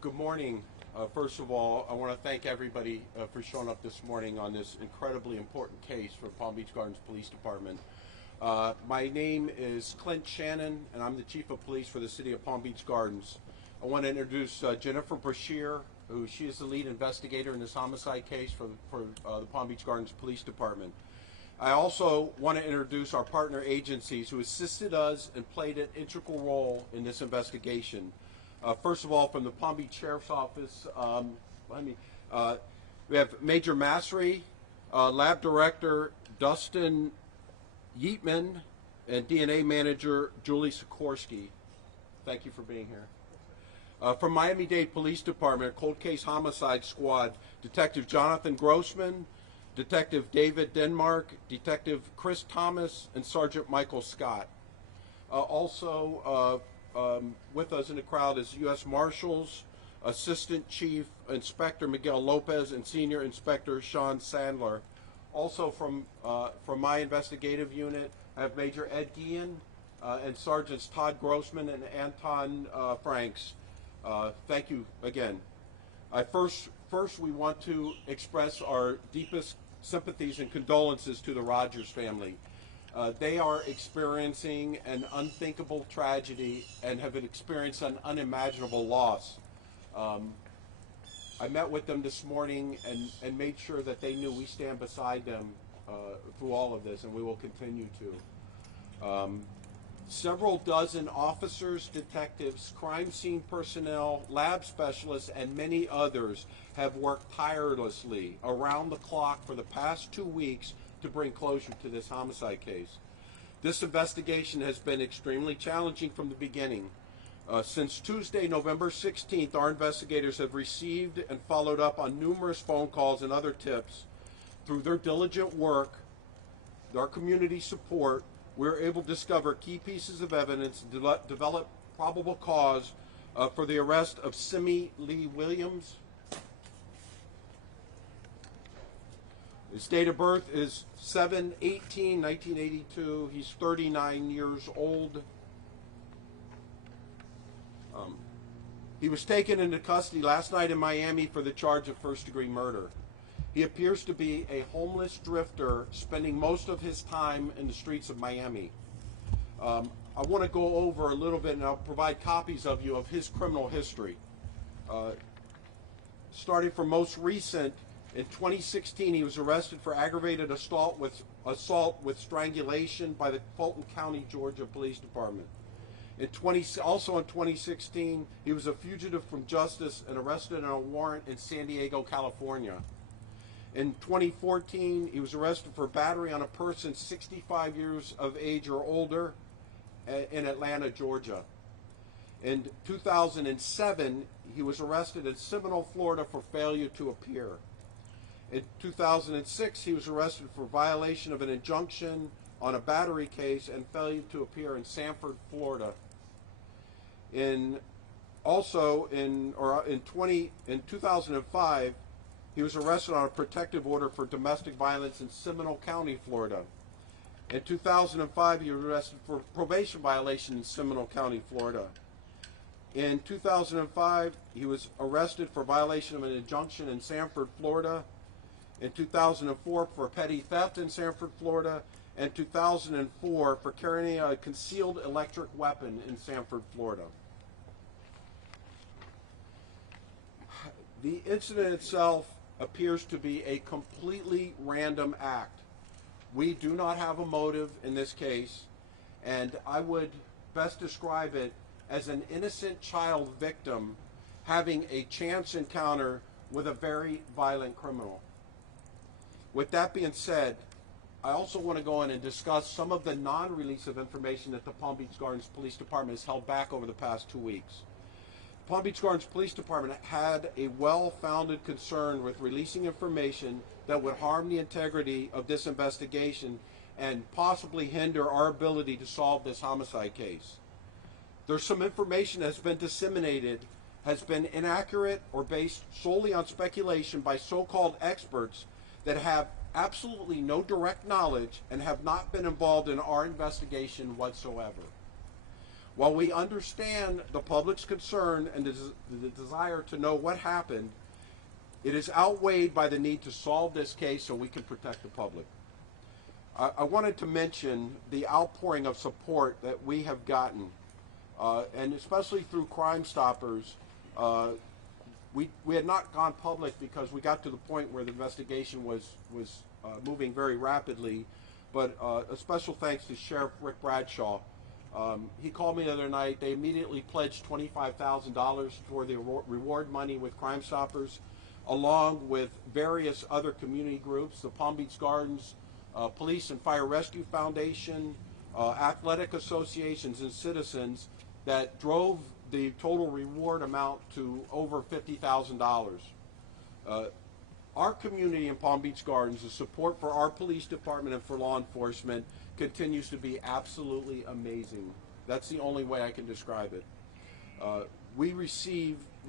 Good morning. First of all, I want to thank everybody for showing up this morning on this incredibly important case for Palm Beach Gardens Police Department. My name is Clint Shannon, and I'm the Chief of Police for the City of Palm Beach Gardens. I want to introduce Jennifer Brashear, who she is the lead investigator in this homicide case for the Palm Beach Gardens Police Department. I also want to introduce our partner agencies who assisted us and played an integral role in this investigation. First of all, from the Palm Beach Sheriff's Office, we have Major Massery, Lab Director Dustin Yeatman, and DNA Manager Julie Sikorsky. Thank you for being here. From Miami-Dade Police Department, Cold Case Homicide Squad, Detective Jonathan Grossman, Detective David Denmark, Detective Chris Thomas, and Sergeant Michael Scott. With us in the crowd is U.S. Marshals, Assistant Chief Inspector Miguel Lopez, and Senior Inspector Sean Sandler. Also from my investigative unit, I have Major Ed Guillen and Sergeants Todd Grossman and Anton Franks. Thank you again. First, we want to express our deepest sympathies and condolences to the Rogers family. They are experiencing an unthinkable tragedy and have experienced an unimaginable loss. I met with them this morning and made sure that they knew we stand beside them through all of this, and we will continue to. Several dozen officers, detectives, crime scene personnel, lab specialists, and many others have worked tirelessly around the clock for the past 2 weeks to bring closure to this homicide case. This investigation has been extremely challenging from the beginning. Since Tuesday, November 16th, our investigators have received and followed up on numerous phone calls and other tips. Through their diligent work, our community support, we're able to discover key pieces of evidence and develop probable cause for the arrest of Simi Lee Williams. His date of birth is 7/18/1982. He's 39 years old. He was taken into custody last night in Miami for the charge of first-degree murder. He appears to be a homeless drifter spending most of his time in the streets of Miami. I want to go over a little bit, and I'll provide copies of his criminal history. Starting from most recent, in 2016, he was arrested for aggravated assault with strangulation by the Fulton County, Georgia Police Department. Also in 2016, he was a fugitive from justice and arrested on a warrant in San Diego, California. In 2014, he was arrested for battery on a person 65 years of age or older in Atlanta, Georgia. In 2007, he was arrested in Seminole, Florida for failure to appear. In 2006, he was arrested for violation of an injunction on a battery case and failure to appear in Sanford, Florida. In 2005, he was arrested on a protective order for domestic violence in Seminole County, Florida. In 2005, he was arrested for probation violation in Seminole County, Florida. In 2005, he was arrested for violation of an injunction in Sanford, Florida. In 2004, for petty theft in Sanford, Florida. And 2004, for carrying a concealed electric weapon in Sanford, Florida. The incident itself appears to be a completely random act. We do not have a motive in this case, and I would best describe it as an innocent child victim having a chance encounter with a very violent criminal. With that being said, I also want to go in and discuss some of the non-release of information that the Palm Beach Gardens Police Department has held back over the past 2 weeks. The Palm Beach Gardens Police Department had a well-founded concern with releasing information that would harm the integrity of this investigation and possibly hinder our ability to solve this homicide case. There's some information that's been disseminated has been inaccurate or based solely on speculation by so-called experts that have absolutely no direct knowledge and have not been involved in our investigation whatsoever. While we understand the public's concern and the desire to know what happened, it is outweighed by the need to solve this case so we can protect the public. I wanted to mention the outpouring of support that we have gotten, and especially through Crime Stoppers. We had not gone public because we got to the point where the investigation was moving very rapidly, but a special thanks to Sheriff Rick Bradshaw. He called me the other night. They immediately pledged $25,000 toward the reward money with Crime Stoppers, along with various other community groups, the Palm Beach Gardens, Police and Fire Rescue Foundation, athletic associations and citizens that drove the total reward amount to over $50,000. Our community in Palm Beach Gardens, the support for our police department and for law enforcement continues to be absolutely amazing. That's the only way I can describe it. We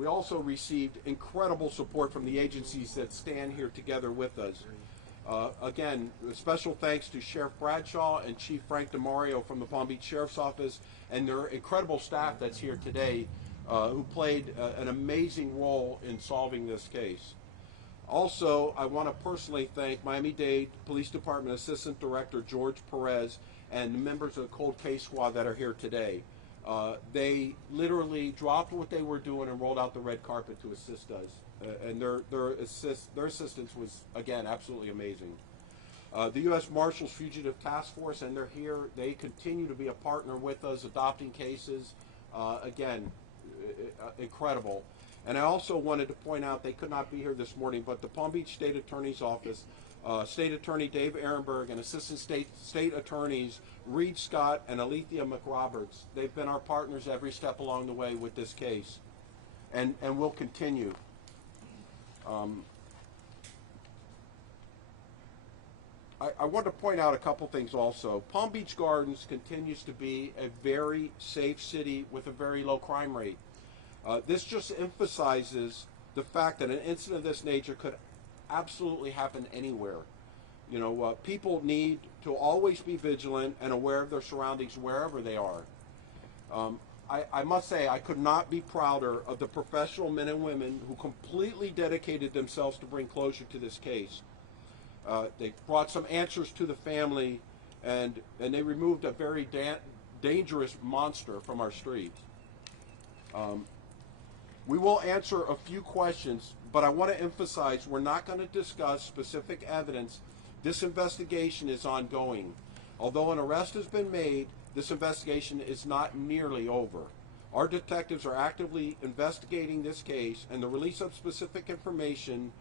also received incredible support from the agencies that stand here together with us. Again, a special thanks to Sheriff Bradshaw and Chief Frank DeMario from the Palm Beach Sheriff's Office and their incredible staff that's here today, who played an amazing role in solving this case. Also, I want to personally thank Miami-Dade Police Department Assistant Director George Perez and the members of the Cold Case Squad that are here today. They literally dropped what they were doing and rolled out the red carpet to assist us. And their assistance was, again, absolutely amazing. The U.S. Marshals Fugitive Task Force, and they're here. They continue to be a partner with us, adopting cases. Again, incredible. And I also wanted to point out, they could not be here this morning, but the Palm Beach State Attorney's Office, State Attorney Dave Ehrenberg and Assistant State Attorneys Reed Scott and Alethea McRoberts, they've been our partners every step along the way with this case, and will continue. I want to point out a couple things also. Palm Beach Gardens continues to be a very safe city with a very low crime rate. This just emphasizes the fact that an incident of this nature could absolutely happen anywhere. You know, people need to always be vigilant and aware of their surroundings wherever they are. I must say, I could not be prouder of the professional men and women who completely dedicated themselves to bring closure to this case. They brought some answers to the family, and they removed a very dangerous monster from our streets. We will answer a few questions, but I want to emphasize we're not going to discuss specific evidence. This investigation is ongoing. Although an arrest has been made, this investigation is not nearly over. Our detectives are actively investigating this case, and the release of specific information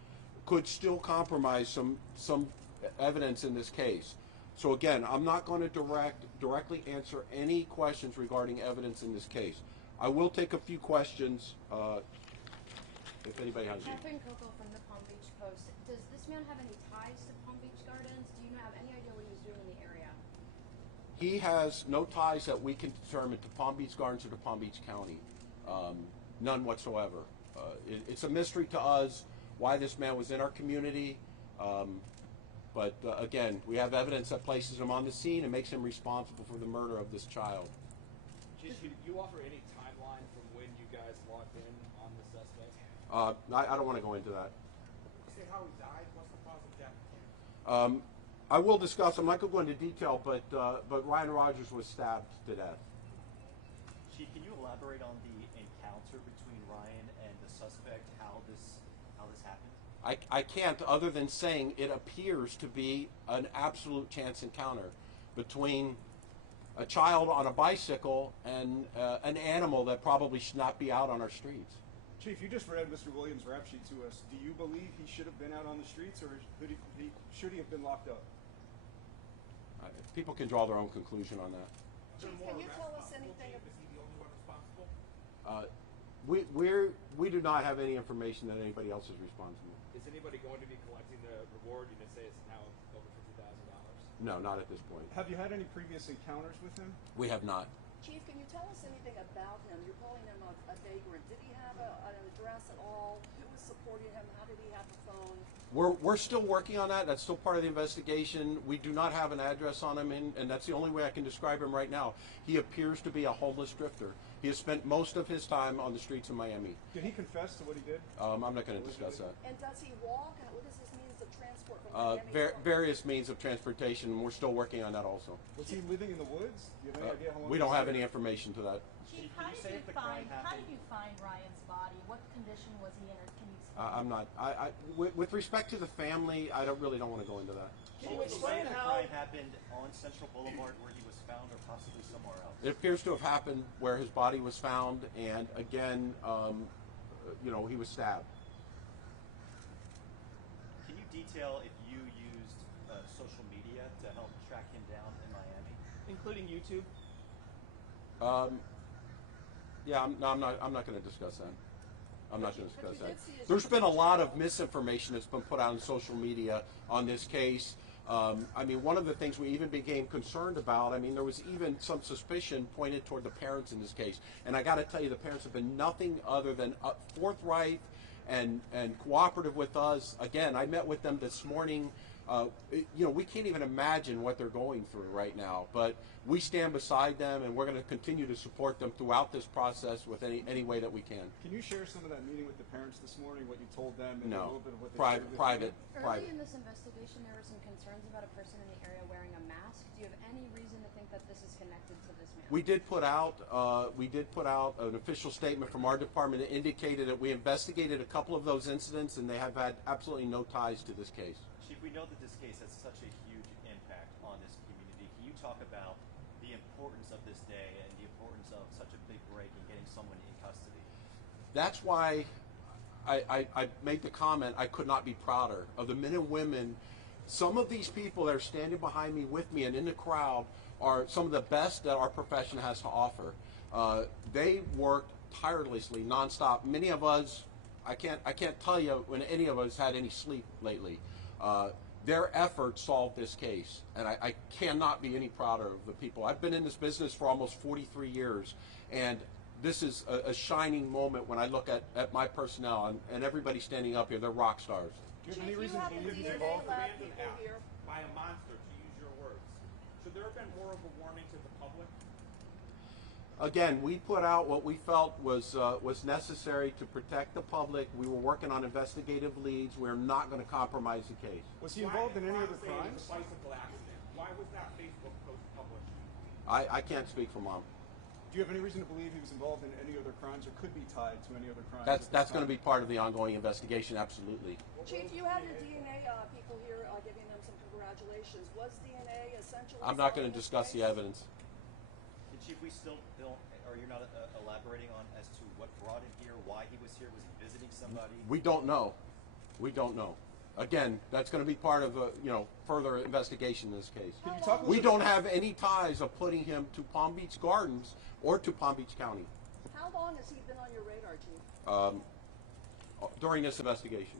could still compromise some evidence in this case. So again, I'm not going to directly answer any questions regarding evidence in this case. I will take a few questions if anybody has any. Catherine Coco from the Palm Beach Post. Does this man have any ties to Palm Beach Gardens? Do you have any idea what he was doing in the area? He has no ties that we can determine to Palm Beach Gardens or to Palm Beach County. None whatsoever. It's a mystery to us why this man was in our community. But again, we have evidence that places him on the scene and makes him responsible for the murder of this child. Chief, could you offer any timeline from when you guys locked in on the suspect? I don't want to go into that. You say how he died? What's the cause of death? I will discuss. I'm not going to go into detail, but Ryan Rogers was stabbed to death. Chief, can you elaborate on the encounter between Ryan and the suspect? How this happened? I can't, other than saying it appears to be an absolute chance encounter between a child on a bicycle and an animal that probably should not be out on our streets. Chief, you just read Mr. Williams' rap sheet to us. Do you believe he should have been out on the streets, or should he have been locked up? People can draw their own conclusion on that. Chief, can you tell us anything? Is he the only one responsible? We do not have any information that anybody else is responsible. Is anybody going to be collecting the reward? You did say it's now over $50,000. No, not at this point. Have you had any previous encounters with him? We have not. Chief, can you tell us anything about him? You're calling him a vagrant. Did he have an address at all? Who was supporting him? How did he have a phone? We're still working on that. That's still part of the investigation. We do not have an address on him, and that's the only way I can describe him right now. He appears to be a homeless drifter. He has spent most of his time on the streets of Miami. Did he confess to what he did? I'm not going to discuss that. And does he walk? What is his means of transport from Miami? Various means of transportation, and we're still working on that also. Was he living in the woods? Do you have any idea how long? We don't have any information to that. Chief, Can you say if the crime how happened- did you find Ryan's body? What condition was he in, or can you explain? I'm not. With respect to the family, I really don't want to go into that. Can you Would you say explain the how? crime happened on Central Boulevard where he was found, or possibly somewhere else? It appears to have happened where his body was found, and again, he was stabbed. Can you detail if you used social media to help track him down in Miami? Including YouTube? Yeah, I'm not going to discuss that. I'm not going to discuss But you that. did see his There's been a lot of misinformation that's been put out on social media on this case. One of the things we even became concerned about, there was even some suspicion pointed toward the parents in this case. And I got to tell you, the parents have been nothing other than forthright and cooperative with us. Again, I met with them this morning. We can't even imagine what they're going through right now, but we stand beside them, and we're going to continue to support them throughout this process with any way that we can. Can you share some of that meeting with the parents this morning? What you told them, and a No, little bit of what they private, shared with you? private. Early in this investigation, there were some concerns about a person in the area wearing a mask. Do you have any reason to think that this is connected to this man? We did put out an official statement from our department that indicated that we investigated a couple of those incidents, and they have had absolutely no ties to this case. Chief, we know that this case has such a huge impact on this community. Can you talk about the importance of this day and the importance of such a big break in getting someone in custody? That's why I made the comment I could not be prouder of the men and women. Some of these people that are standing behind me with me and in the crowd are some of the best that our profession has to offer. They worked tirelessly, nonstop. Many of us, I can't tell you when any of us had any sleep lately. Their efforts solved this case, and I cannot be any prouder of the people. I've been in this business for almost 43 years, and this is a shining moment when I look at my personnel and everybody standing up here. They're rock stars. Do you have Chief, any you reason to have a believe he's DNA involved? lab Random people act here. by a monster, to use your words. Should there have been more of a warning to the public? Again, we put out what we felt was necessary to protect the public. We were working on investigative leads. We're not going to compromise the case. Was he involved in any other Say it was crimes? a bicycle accident. Why was that Facebook post published? I can't speak for Mom. Do you have any reason to believe he was involved in any other crimes or could be tied to any other crimes? That's going to be part of the ongoing investigation. Absolutely. Chief, you had the DNA people here giving them some congratulations. Was DNA essential? I'm not going to discuss the evidence. And Chief, we still don't, or you're not elaborating on as to what brought him here, why he was here, was he visiting somebody? We don't know. We don't know. Again, that's going to be part of further investigation in this case. Can you talk a We little don't have any ties of putting him to Palm Beach Gardens or to Palm Beach County How long has he been on your radar, Chief? during this investigation.